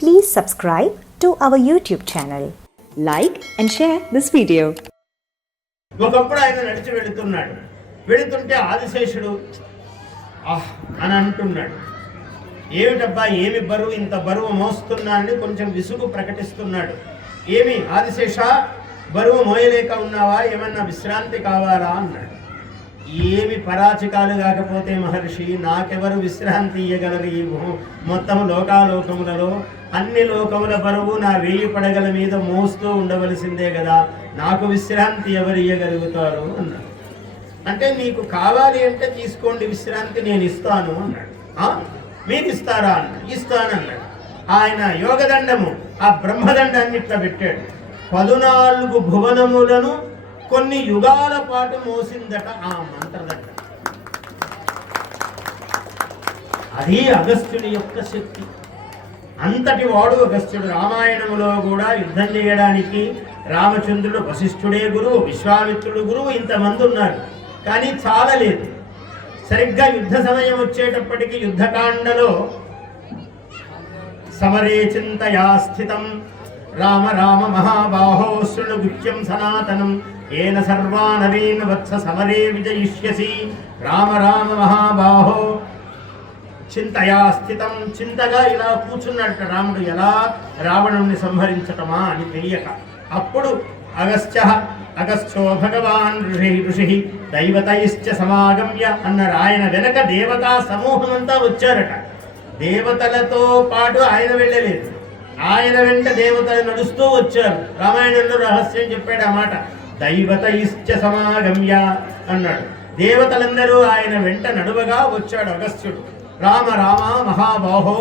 Please subscribe to our YouTube channel. Like and share this video. ఒకప్పుడు ఆయన నడిచి వెళుతున్నాడు. వెళుతుంటే ఆదిశేషుడు ఆహ్ అని అంటున్నాడు. ఏమిటబ్బా ఏమి బరువు ఇంత బరువు మోస్తున్నానని కొంచెం విసుగు ప్రకటిస్తున్నాడు. ఏమి ఆదిశేష బరువు మోయలేక ఉన్నావా? ఏమన్నా విశ్రాంతి కావాలా? అన్నాడు. ఏవి పరాచికాలు కాకపోతే మహర్షి నాకెవరు విశ్రాంతి ఇయ్యగలరు ఈ మొత్తం లోకాలోకములలో అన్ని లోకముల పరువు నా వేయి పడగల మీద మోస్తూ ఉండవలసిందే కదా. నాకు విశ్రాంతి ఎవరు ఇయ్యగలుగుతారు? అన్నాడు. అంటే నీకు కావాలి అంటే తీసుకోండి విశ్రాంతి నేను ఇస్తాను అన్నాడు. మీరు ఇస్తారా అన్నాడు. ఇస్తానన్నాడు ఆయన యోగదండము ఆ బ్రహ్మదండాన్ని ఇట్లా పెట్టాడు. పదునాలుగు భువనములను కొన్ని యుగాల పాటు మోసిందట ఆ మంత్రదట అది అగస్త్యుడి యొక్క శక్తి. అంతటి వాడు అగస్త్యుడు రామాయణములో కూడా యుద్ధం చేయడానికి రామచంద్రుడు వశిష్ఠుడే గురువు విశ్వామిత్రుడు గురువు ఇంతమంది ఉన్నారు. కానీ చాలలేదు. సరిగ్గా యుద్ధ సమయం వచ్చేటప్పటికి యుద్ధకాండలో సమరే చింతయా స్థితం రామ రామ మహాబాహో శృణు గుహ్యం సనాతనం. ఏన సర్వానవీన వత్స సమరే విజయిష్యసి. రామ రామ మహాబాహో. చింతయా స్థితం. చింతగా ఇలా కూర్చున్నట్టు రాముడు ఎలా రావణుణ్ణి సంహరించటమా అని తెలియక అప్పుడు అగస్త్య అగస్త్యో భగవాన్ ఋషి ఋషి దైవతైశ్చ సమాగమ్య అన్నారు ఆయన వెనక దేవతా సమూహం అంతా వచ్చారట. దేవతలతో పాటు ఆయన వెళ్ళలేదు. ఆయన వెంట దేవతలు నడుస్తూ వచ్చారు. రామాయణంలో రహస్యం చెప్పాడు ఆ మాట. దైవతైశ్చ సమాగమ్య అన్నాడు. దేవతలందరూ ఆయన వెంట నడువగా వచ్చాడు అగస్త్యుడు. రామ రామ మహాబాహో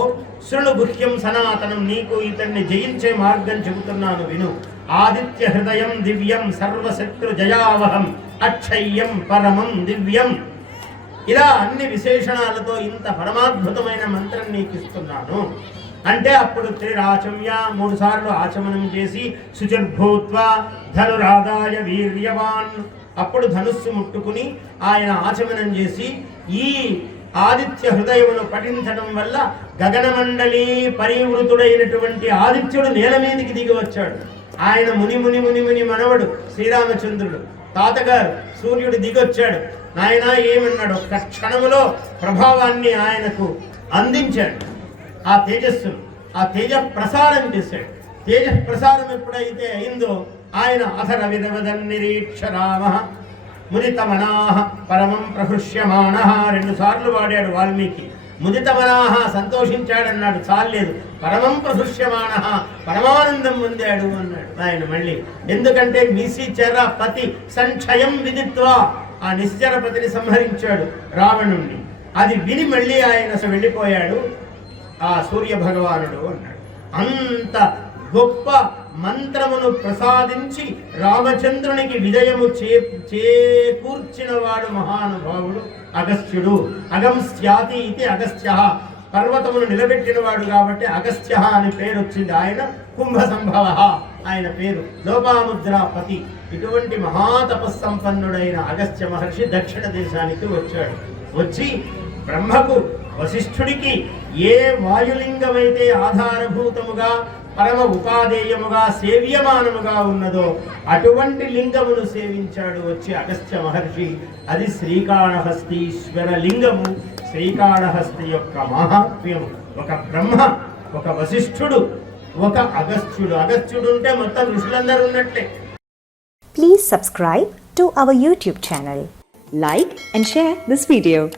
శృణు గుహ్యం సనాతనం నీకు ఇతన్ని జయించే మార్గం చెబుతున్నాను విను. ఆదిత్య హృదయం దివ్యం సర్వశత్రు జయావహం అక్షయ్యం పరమం దివ్యం. ఇలా అన్ని విశేషణాలతో ఇంత పరమాద్భుతమైన మంత్రం నీకు ఇస్తున్నాను అంటే అప్పుడు త్రిరాచమ్య మూడు సార్లు ఆచమనం చేసి శుచిర్భూత్వ ధనురాదాయ వీర్యవాన్. అప్పుడు ధనుస్సు ముట్టుకుని ఆయన ఆచమనం చేసి ఈ ఆదిత్య హృదయమును పఠించడం వల్ల గగనమండలి పరివృతుడైనటువంటి ఆదిత్యుడు నేల మీదికి దిగి వచ్చాడు. ఆయన ముని ముని ముని ముని మనవడు శ్రీరామచంద్రుడు. తాతగారు సూర్యుడు దిగొచ్చాడు. నాయన ఏమన్నాడు? ఒక్క క్షణములో ప్రభావాన్ని ఆయనకు అందించాడు. ఆ తేజస్సును ఆ తేజ ప్రసారం చేశాడు. తేజ ప్రసారం ఎప్పుడైతే అయిందో ఆయన అధర విధవదన్ నిరీక్ష రామ ముదితమనాహ పరమం ప్రహృష్యమాణ రెండు సార్లు వాడాడు వాల్మీకి. ముదితమనాహ సంతోషించాడన్నాడు చాలేదు పరమం ప్రహృష్యమాణ పరమానందం పొందాడు అన్నాడు ఆయన మళ్ళీ. ఎందుకంటే నిశిచర పతి సంక్షయం విదిత్వా ఆ నిశ్చరపతిని సంహరించాడు రావణుణ్ణి. అది విని మళ్ళీ ఆయన వెళ్ళిపోయాడు. ఆ సూర్య భగవానుడు అన్నాడు. అంత గొప్ప మంత్రమును ప్రసాదించి రామచంద్రునికి విజయము చే చేకూర్చిన వాడు మహానుభావుడు అగస్త్యుడు. అగంస్యాతి ఇది అగస్త్య. పర్వతమును నిలబెట్టిన వాడు కాబట్టి అగస్త్య అని పేరు వచ్చింది ఆయన. కుంభ సంభవ ఆయన పేరు. లోపాముద్రాపతి. ఇటువంటి మహాతపస్సంపన్నుడైన అగస్త్య మహర్షి దక్షిణ దేశానికి వచ్చాడు. వచ్చి బ్రహ్మకు వశిష్ఠుడికి ఏ వాయులింగమైతే ఆధారభూతముగా పరమ ఉపాధేయముగా సేవ్యమానముగా ఉన్నదో అటువంటి లింగమును సేవించాడు వచ్చి అగస్త్య మహర్షి. అది శ్రీకాళహస్తీశ్వర లింగము. శ్రీకాళహస్తి యొక్క మహాత్మ్యము. ఒక బ్రహ్మ ఒక వశిష్ఠుడు ఒక అగస్త్యుడు. అగస్త్యుడు ఉంటే మొత్తం ఋషులందరూ ఉన్నట్లే. Please subscribe to our YouTube channel like and share this video